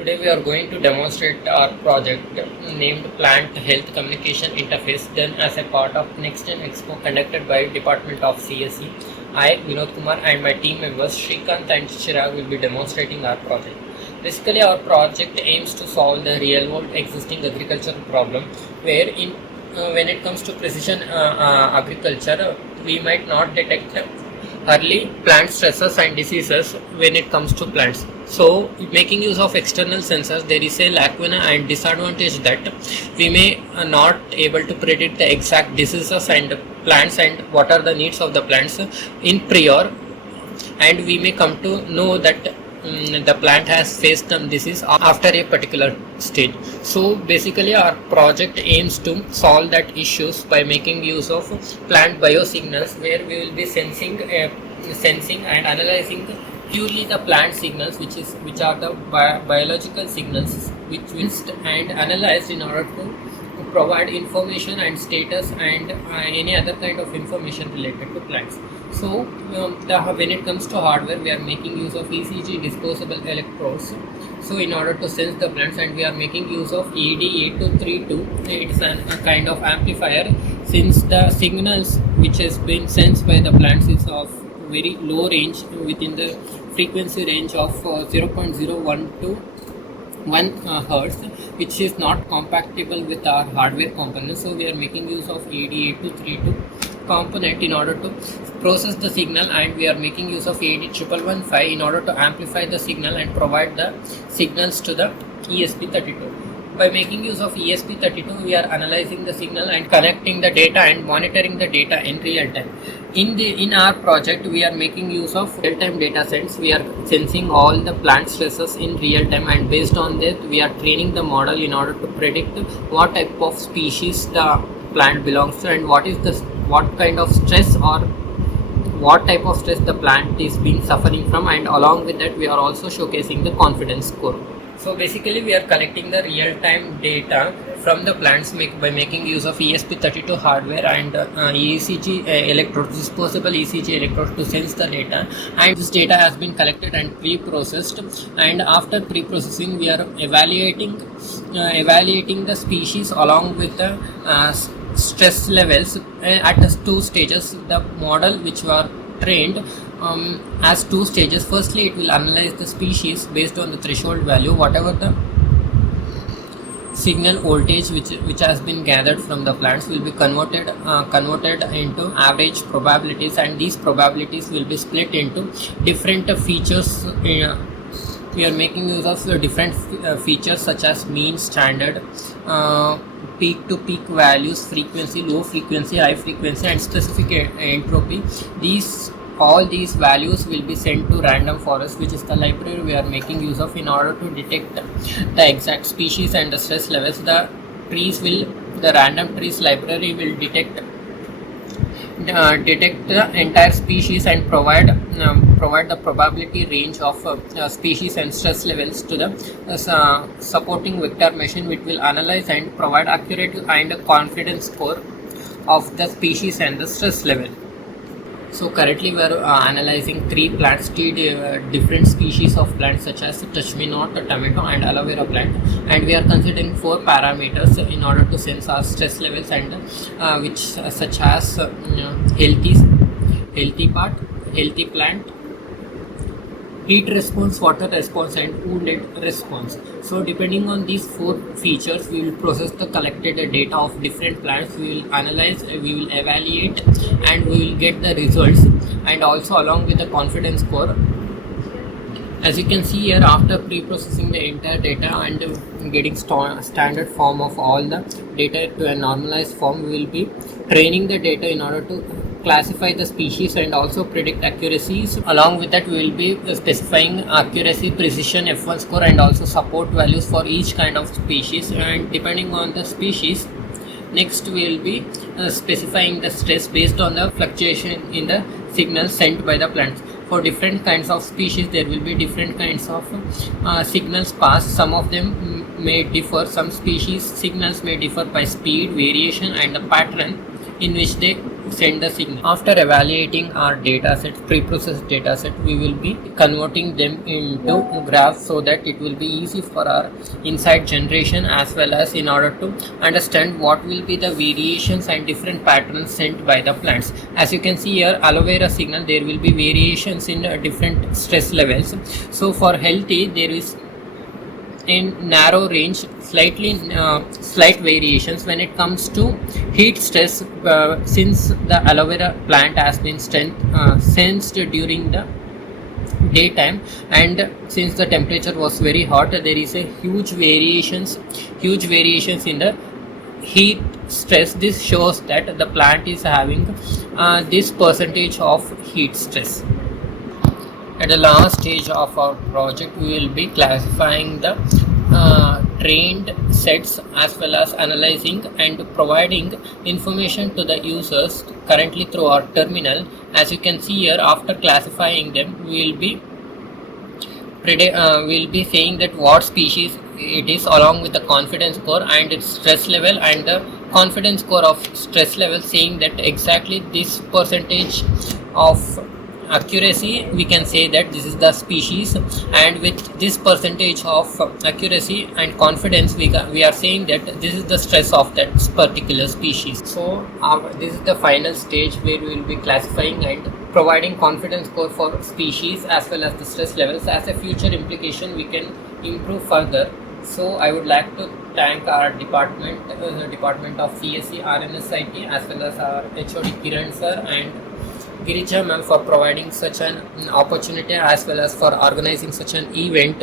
Today we are going to demonstrate our project named Plant Health Communication Interface done as a part of Next Gen Expo conducted by Department of CSE. I, VinodhKumar, and my team members Shrikanth and Chirag will be demonstrating our project. Basically, our project aims to solve the real world existing agricultural problem where when it comes to precision agriculture, we might not detect early plant stresses and diseases when it comes to plants. So making use of external sensors, there is a lacuna and disadvantage that we may not able to predict the exact diseases and plants and what are the needs of the plants in prior, and we may come to know that the plant has faced some disease after a particular stage. So basically our project aims to solve that issues by making use of plant biosignals, where we will be sensing and analyzing purely the plant signals, which are the biological signals which will and analyzed in order to provide information and status and any other kind of information related to plants. So when it comes to hardware, we are making use of ECG disposable electrodes, so in order to sense the plants, and we are making use of ED8232. It is a kind of amplifier, since the signals which has been sensed by the plants is of very low range within the frequency range of 0.01 to 1 hertz, which is not compatible with our hardware components. So we are making use of ED8232 component in order to process the signal, and we are making use of ED1115 in order to amplify the signal and provide the signals to the ESP32. By making use of ESP32, we are analyzing the signal and connecting the data and monitoring the data in real time. In our project, we are making use of real-time data sets. We are sensing all the plant stresses in real time, and based on that, we are training the model in order to predict what type of species the plant belongs to and what kind of stress or what type of stress the plant is being suffering from, and along with that, we are also showcasing the confidence score. So basically, we are collecting the real-time data from the plants by making use of ESP32 hardware and ECG electrodes, disposable ECG electrodes, to sense the data. And this data has been collected and pre-processed. And after pre-processing, we are evaluating the species along with the stress levels at 2 stages. The model which were trained as 2 stages. Firstly, it will analyze the species based on the threshold value, whatever the signal voltage which has been gathered from the plants will be converted into average probabilities, and these probabilities will be split into different features. We are making use of different features such as mean, standard, peak to peak values, frequency, low frequency, high frequency, and specific entropy. All these values will be sent to random forest, which is the library we are making use of in order to detect the exact species and the stress levels. The random trees library will detect the entire species and provide the probability range of species and stress levels to the supporting vector machine, which will analyze and provide accurate and confidence score of the species and the stress level. So currently we are analyzing 3 plants, 3 different species of plants such as touch-me-not, tomato and aloe vera plant, and we are considering 4 parameters in order to sense our stress levels, and which such as healthy part, healthy plant, heat response, water response, and wounded response. So depending on these 4 features, we will process the collected data of different plants. We will analyze, we will evaluate, and we will get the results, and also along with the confidence score. As you can see here, after pre-processing the entire data and getting standard form of all the data to a normalized form, we will be training the data in order to classify the species and also predict accuracies. Along with that, we will be specifying accuracy, precision, F1 score, and also support values for each kind of species. And depending on the species, next we will be specifying the stress based on the fluctuation in the signals sent by the plants. For different kinds of species, there will be different kinds of signals passed. Some of them may differ. Some species signals may differ by speed, variation, and the pattern in which they send the signal. After evaluating our data set, pre-processed data set, we will be converting them into graphs so that it will be easy for our insight generation, as well as in order to understand what will be the variations and different patterns sent by the plants. As you can see here, aloe vera signal, there will be variations in different stress levels. So for healthy, there is in narrow range slight variations. When it comes to heat stress, since the aloe vera plant has been sensed during the daytime, and since the temperature was very hot, there is a huge variations in the heat stress. This shows that the plant is having this percentage of heat stress. At the last stage of our project, we will be classifying the trained sets, as well as analyzing and providing information to the users currently through our terminal. As you can see here, after classifying them, we will be saying that what species it is, along with the confidence score and its stress level, and the confidence score of stress level, saying that exactly this percentage of accuracy we can say that this is the species, and with this percentage of accuracy and confidence we are saying that this is the stress of that particular species. So this is the final stage where we will be classifying and providing confidence score for species as well as the stress levels. As a future implication, we can improve further. So I would like to thank our department, the department of Phci RNSIT, as well as our HOD Kiran sir and Girija ma'am, for providing such an opportunity, as well as for organizing such an event.